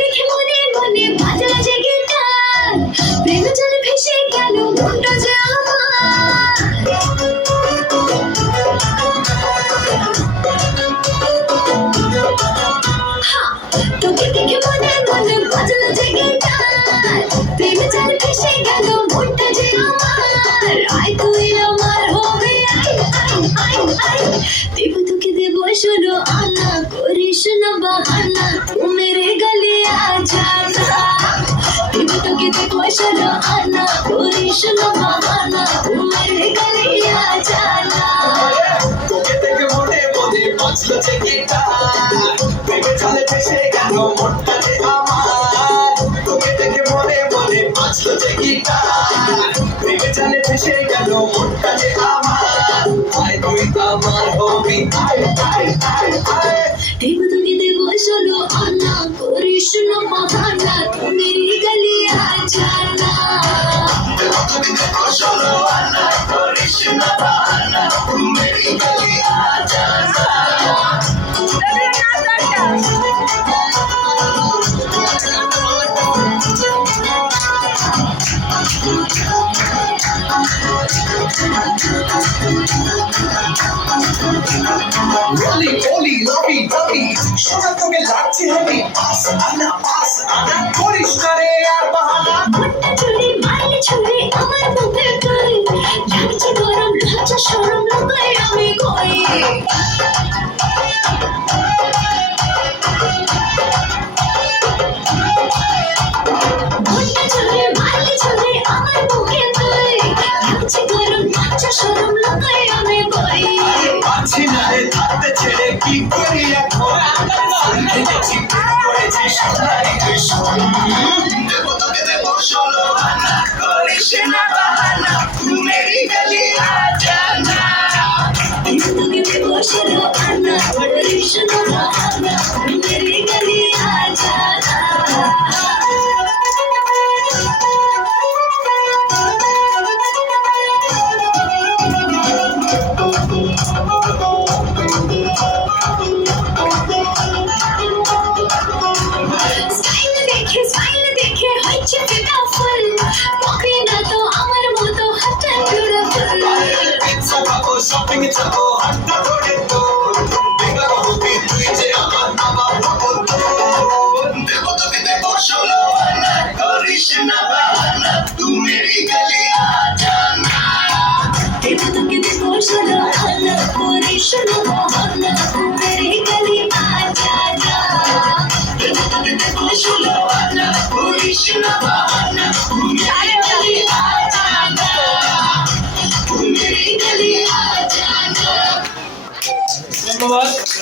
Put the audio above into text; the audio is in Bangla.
দেখে মনে মনে বাজা জেগে টান, প্রেম জলে ভেসে গেল মনটা যে তোকে দেখে মনে মনে বাজল জেগে টান, প্রেম জলে ভেসে গেল মনটা যে আমার। আয় তুই আমার হবে, দেব তোকে দেব শোনো আনা, করিস না বাহানা, তু মেরে গলে আ জানা। দেব তোকে দেব শোনো আনা, করিস না বাহানা, তু মেরে গলে আ জানা। তোকে দেখে মনে মনে বাজলো জেগে টান, প্রেমে জলে ভেসে গেল মনটা যে আমার। তোকে দেখে মনে মনে বাজলো জেগে টান, প্রেমে জলে ভেসে গেল মনটা যে আমার। আয় তুই আমার হবি, আয় আয় আয় আয়। দেব তোকে দেব শোনো আনা, করিস না বাহানা, তু মেরে গলে আ জানা। দেব তোকে দেব শোনো আনা, করিস না বাহানা, তু মেরি গলি আ জানা। Rolly, Rolly, Lovey, Dovey, শোনা তোকে লাগছে হেভি, পাস আনা করিস না রে আর বাহানা। মনটা চলে মারলে ছুঁড়ে আমার বুকে তুই, লাগছে গরম লজ্জা শরম লাগাই আমি কই। মনটা চলে মারলে ছুঁড়ে আমার বুকে তুই, লাগছে গরম লজ্জা শরম লাগাই আমি কই। পাচ্ছি না রে থাকতে ছেড়ে কি করি এখন, দেখেছি প্রেম করেছি সোনাই কৃষ্ণ। দেব তোকে দেব ষোলো আনা, করিস না বাহানা, তু মেরি গলি আ জানা। দেব তোকে দেব শোনো আনা, করিস না বাহানা, তু মেরে গলি আ জানা। স্মাইল দেখে হচ্ছে ফিদা ফুল, পাবে না তো আমার মতো হাতটা বিউটিফুল। পিৎজা খাবো, শপিং যাবো, হাতটা ধরে তোর, দেখলাম হবি তুই যে আমার আমার ভাবো তোর। দেব তোকে দেব ষোলো আনা, করিস না বাহানা, তু মেরি গলি আ জানা। দেব তোকে দেব শোনো আনা, করিস না বাহানা, তু মেরে গলি আ জানা। দেব তোকে দেব ষোলো আনা, করিস না বাহানা, তু মেরি গলি আ জানা। তু মেরি গলি আ জানা। ধন্যবাদ।